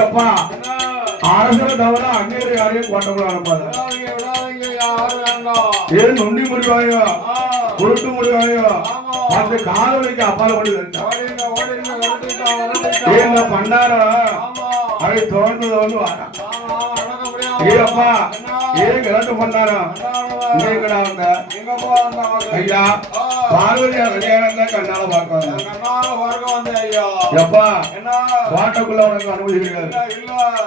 ஏப்பா அரசனை தவிர அங்கே யாரையும் கோட்டைக்குள்ள அனுப்பாத. ஏன் நொண்டி முடிவாயோ குருட்டு முடிவாயோ அந்த காலவழிக்கு அப்பால பண்ணி ஏன் பண்டாரம் அதை தோன்றது வந்து வாடா. ஏப்பா ஏன் கிழட்டு பண்டாரம் இங்கடா வந்த ஐயா பார்வதியா கல்யாணம் தான் கண்ணால பார்க்க எப்பா கோட்டைக்குள்ள உனக்கு அனுமதி கிடையாது.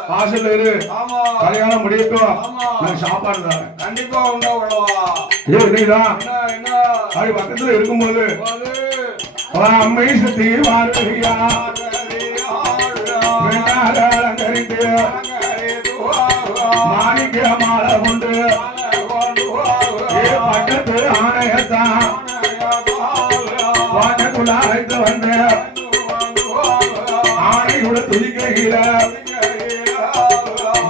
காசுல இரு கல்யாணம் முடியட்டும் நான் சாப்பாடு தரேன் கண்டிப்பா உண்டா. அது பக்கத்துல இருக்கும்போது அம்மை சக்தி வாருயா மாணிக்க மாலை கொண்டு பக்கத்து ஆணையத்தான் கோட்டைக்குள்ள அழைத்து வந்த ஆணையோட துதிக்கையில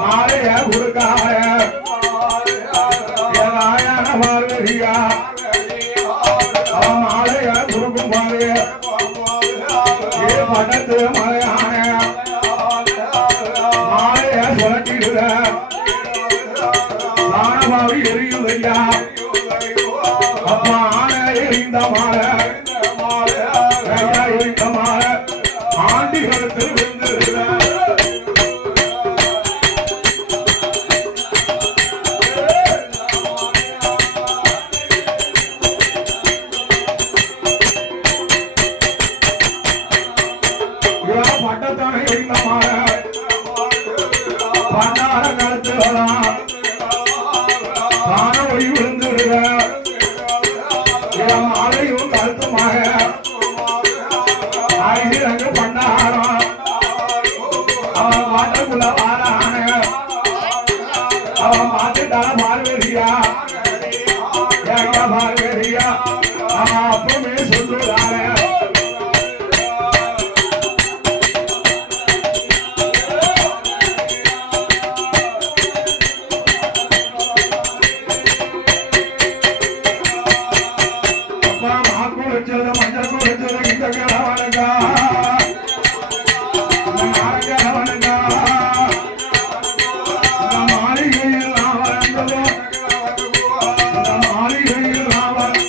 மாலைய கொடுக்காத பார்வதியா அவன் மாலைய கொடுக்கும் போது பக்கத்து மலையான மாலைய சுழட்டிடுத தானமாவி எரியுதையா. அப்பா ஆனை எரிந்த மாலை எரிந்த மாலை ஆண்டி கருத்து விழுந்துருத. பட்டத்தானே எரிந்த மாலை பண்டார கருத்து தான ஒளி விழுந்துருத. மாலையும் கருத்துமாக அழகு பண்டாரம் அவன் மாட்டக்குள்ள வாரான அவன் மாத்திட்டான பார்வதியா பார்வதியா அவன் அப்பமே சொல்லுறான மஞ்சள் குடிச்சது இந்த கிழவனுக்கா கிழவனுக்கா மாளிகையில் நான் வந்ததோ மாளிகையில் நான்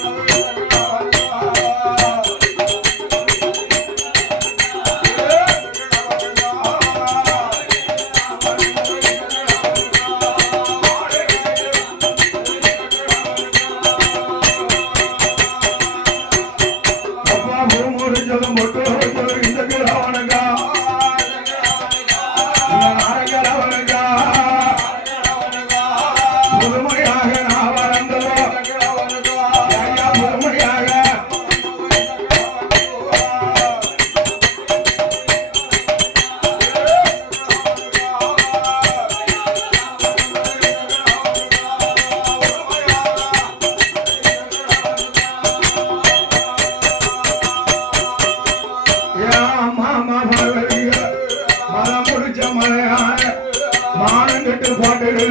இந்த கிழவனுக்கா புதுமையாக நான் வளர்ந்ததோ புதுமையாக மானங்கிட்டு பாட்டுடு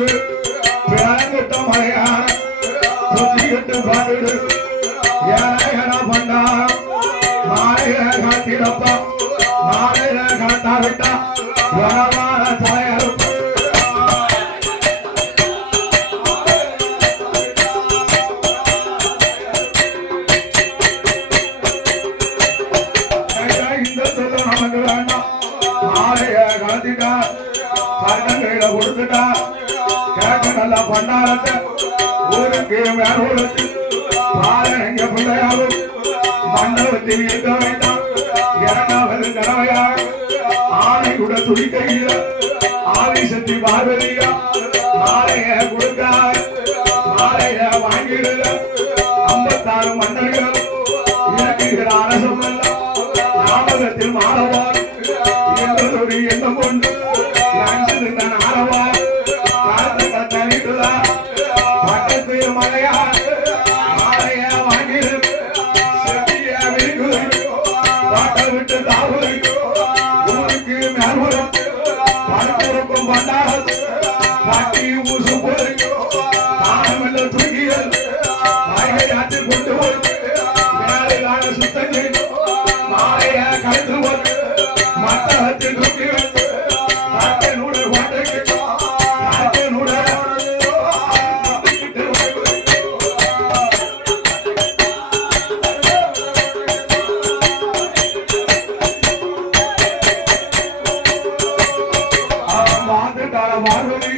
பேரங்கிட்ட மலையான சுத்திக்கிட்டு பாட்டுடு ஏன பண்ணா மாலையில காத்திரப்பா மாலையில காத்தாவிட்டா வரவான தலையறுப்பு இந்த சொல்ல நமக்கு வேண்டாம். மாலைய காத்திட்டா கண்ண கொடுத்துட்டா கேட்க நல்லா பண்டாரத்தை ஊருக்கு வேறுபடுத்து பாலங்க பிள்ளையாவும் மண்டபத்தில் இருக்க வேண்டாம். இரண்டாவது தடவையாக ஆணை கூட துடிக்கையில ஆதிசக்தி பார்வதியா மாலைய கொடுக்காத மாலைய வாங்கிடுத 56 மன்னர்கள் இறக்குகிற அரசம் எல்லாம் நாமகத்தில் மாறவார் ஒரு எண்ணம் கொண்டு பக்கத்து மலையா மாலைய வாங்கிடு பாட்டை விட்டு தாவு ஊருக்கு மேல்புறம் படத்திருக்கும் பண்டாரத்து காட்டி ஊசு போய் தானமெல்ல தூக்கியல் மாயை ஆற்றி கொண்டு போய் மேலான சுத்தங்கள் மாலைய கழுத்து போட்டு மத்தகத்தில் தூக்கி ஆண்டாள பார்வதி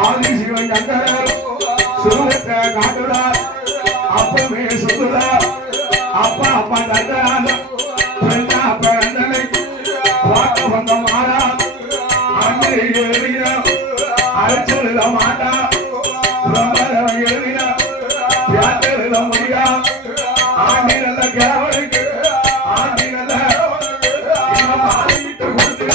ஆதி சிவன் சங்கரர் சுருவத்தை காட்டுறார் அப்பவே சொல்லுறார் அப்பா அப்பா தந்தராஜ பெண்ணா பிறந்தனை பார்க்க வந்த மாறா அன்னை எழுதின அரைச்சல மாட்டா பிரம்மதவன் எழுதின வியாத்தெழுத முடியா ஆண்டி நல்ல கிழவனுக்கு ஆண்டி நல்ல மாறிட்டு கொடுத்து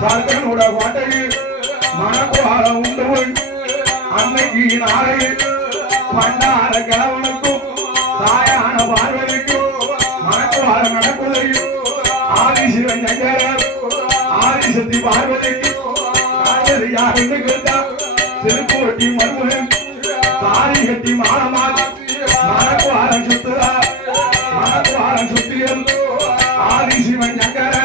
சர்க்கனோட கோட்டையில் மணக்குவார உண்டவன் அன்னைக்கு நாளை பண்டார கிழவனுக்கும் தாயான பார்வதிக்கும் மணக்குவார நடக்குதையும் ஆதிசிவன் சங்கரர் ஆதிசக்தி பார்வதிக்கு யாருன்னு கேட்டா திருப்பூட்டி மருமகன் தாரி கட்டி மானமால் மணக்குவாரம் சுத்துறார் மணக்குவாரம் சுத்தியல் ஆதிசிவன் சங்கரர்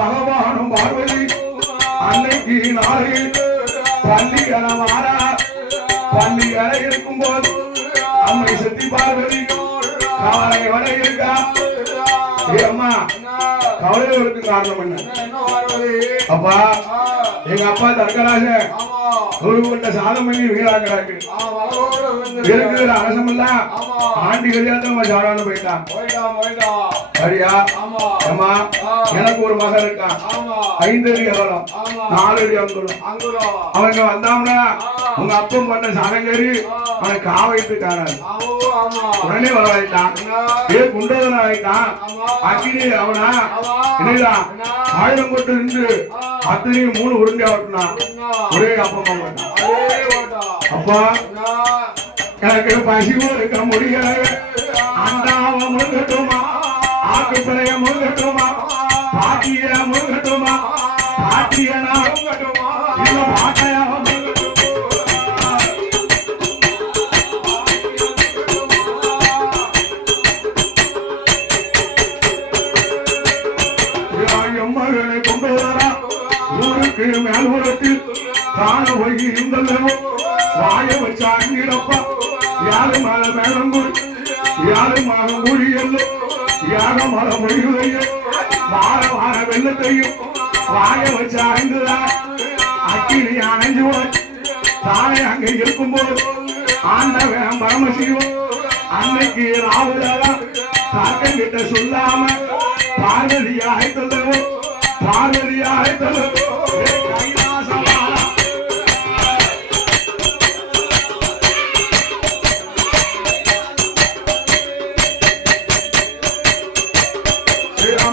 பகவானும் பார்வதி அன்னைக்கு நாளில் பள்ளிகளை மாறா பள்ளிகளை இருக்கும் போது அம்மை சுத்தி பார்வதி கவலை வர இருக்கா அம்மா கவலையில இருக்கு காரணம் என்ன அப்பா எங்க அப்பா தர்கராஜ ஒரு கொண்ட சாதம் பண்ணி வீராங்கிறாங்க இருக்கிற அரசமல்ல ஆண்டி கல்யாணம் சாடான்னு போயிட்டான் சரியா அம்மா எனக்கு ஒரு மகன் இருக்கான் 5 அடி அகலம் 4 அடி அங்குலம் அவங்க வந்தாம்னா உங்க அப்பம் பண்ண சடங்கரி அவனை காவைத்துக்கான உடனே வரவாயிட்டான் குண்டோதன ஆயிட்டான் அக்கினி அவனா என்னடா 1000 கொட்டு இருந்து அத்தனையும் 3 உருண்டை ஓட்டினான் ஒரே அப்பம் அப்பா எனக்கு பசி இருக்க முடியல அண்டாவ முழுகட்டுமா ஆக்கு பிழைய முழுகட்டுமா பாட்டிய முழுகட்டுமா பாட்டியனா முழுகட்டுமா இல்ல பாட்டையாக எம்மகளை கொண்டு வரா ஊருக்கு மேல்புறத்தில் காண போய் இருந்தல்லவோ வாய வச்ச அங்கிடப்பா யாரு மழை மேலங்குடி யாரு மரம் குழியல்லோ யாக மழை மொழிகளையோ வார வார வெள்ளத்தையும் வாய வச்ச அங்குதா அக்கினி அணைஞ்சு போய் தானே அங்க இருக்கும்போது ஆண்டவன் பரமசிவம் அன்னைக்கு ராவுதான் தாக்கங்கிட்ட சொல்லாம பார்வதியாக தந்தவோ பார்வதியாக தந்தவோ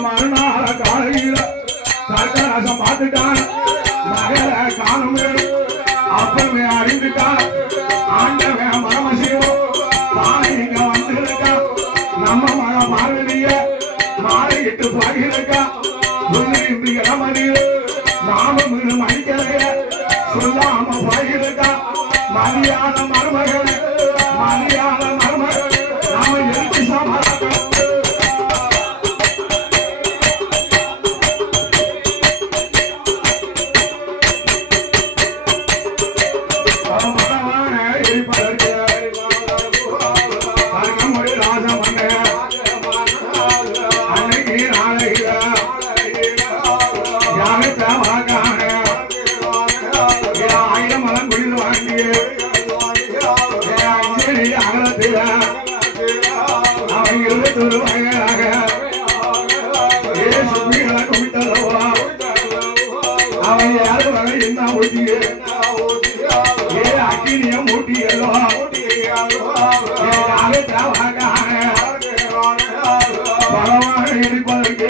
மறுநாள காலையில சர்க்கராசம் பார்த்துட்டான் மகளை காணும் அப்பவே அறிந்துட்டான் ஆண்டவன் பரமசிவம் தானே இங்க வந்திருக்கா நம்ம மக பார்வதிய மாலையிட்டு பாடியிருக்கா சொல்லி இடமறிய நாம மணிக்கலைய சொல்லாம பாடியிருக்கா மதியான மருமகளை மதியான மருமகள் நாம எழுச்சி சமாளிக்க அவன் 21 வயதாக அவன் யாரு வகை என்ன ஊட்டிய அக்கினிய மூட்டியல்லோ பலவாக இடிப்பதற்கு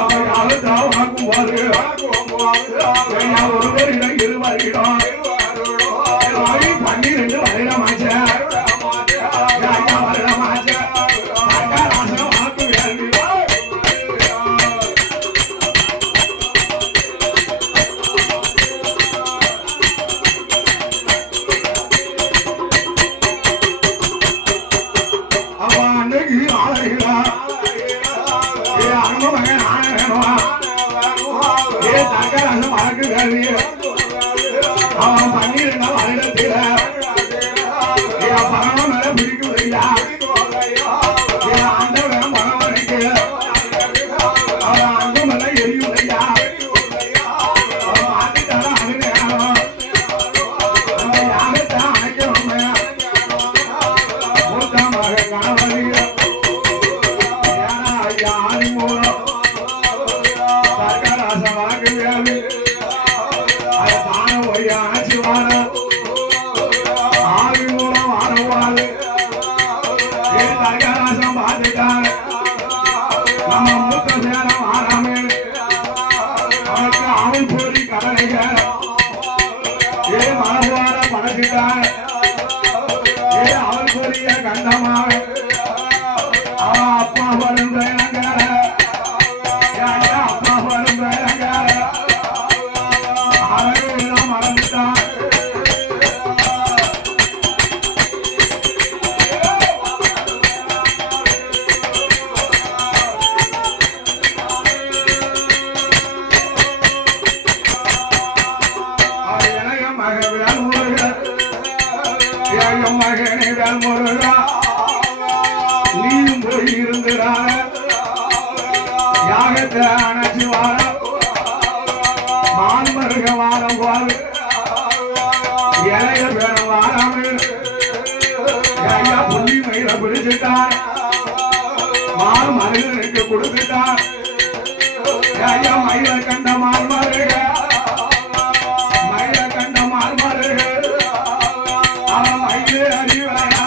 அவன் அழுத்தாவாக்கும் போது ஒருவரிடம் 20 வருகிறோம் 12 வருடமாச்ச அவன் 12 வருடத்தில பணம் மேல பிடிக்குதையா ஆண்டவன் பணவனுக்கு அவன் அங்கு மேல எரியுதையா அவன் மாத்திட்டான அனுநேரம் அந்த யாகத்தை அணைக்கணுமே மூத்தமாக கணவரில் ஏன்னா யாரி மூலம் தர்கராச வழக்கு வேலு அதை தான போய் அணைச்சி வாழ ஆவி மூலம் வாழவாது தர்கராசம் பார்த்துட்டாரு நம்ம மூத்த சேரம் ஆறாமே அவனுக்கு அவள் போரி கடலைக மனவார படைச்சிட்டார் அவள் போரிய கண்டமாக அவன் அப்பா வரும் பிரயணங்கார அப்பா வரும் பிரயணங்கார அவர்கள் மறந்துட்டான் மகனே வேல்முருகா நீயும் போய் இருந்துடான யாகத்தை அணைச்சி வாரம் மான்மருக வாரம் போது இளைய பேரம் வாராமே ஐயா புள்ளி மயில பிடிச்சிட்டான் மான் மருகனுக்கு கொடுத்துட்டான் ஐயா மயில கண்ட மான்மருக மயில கண்ட மான்மருக அவன் மயிலே அறிவாயா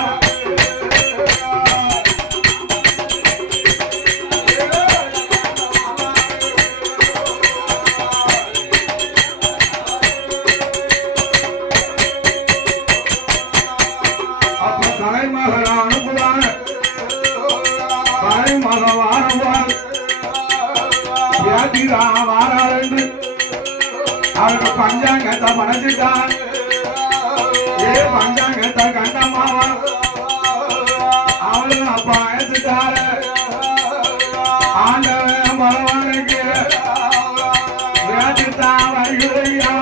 அப்ப கலைமகள் அனுப்புவான் கலைமக வாரவான் வியாதிரா வாரார் என்று அவருக்கு பஞ்சாங்கத்தை படைச்சிட்டான் பஞ்சாங்கத்தை கண்டமாவா அவளும் அப்பா எடுத்துட்டாரு ஆண்டவன் பகவானுக்கு வேண்டுத்தான் வருகிறான்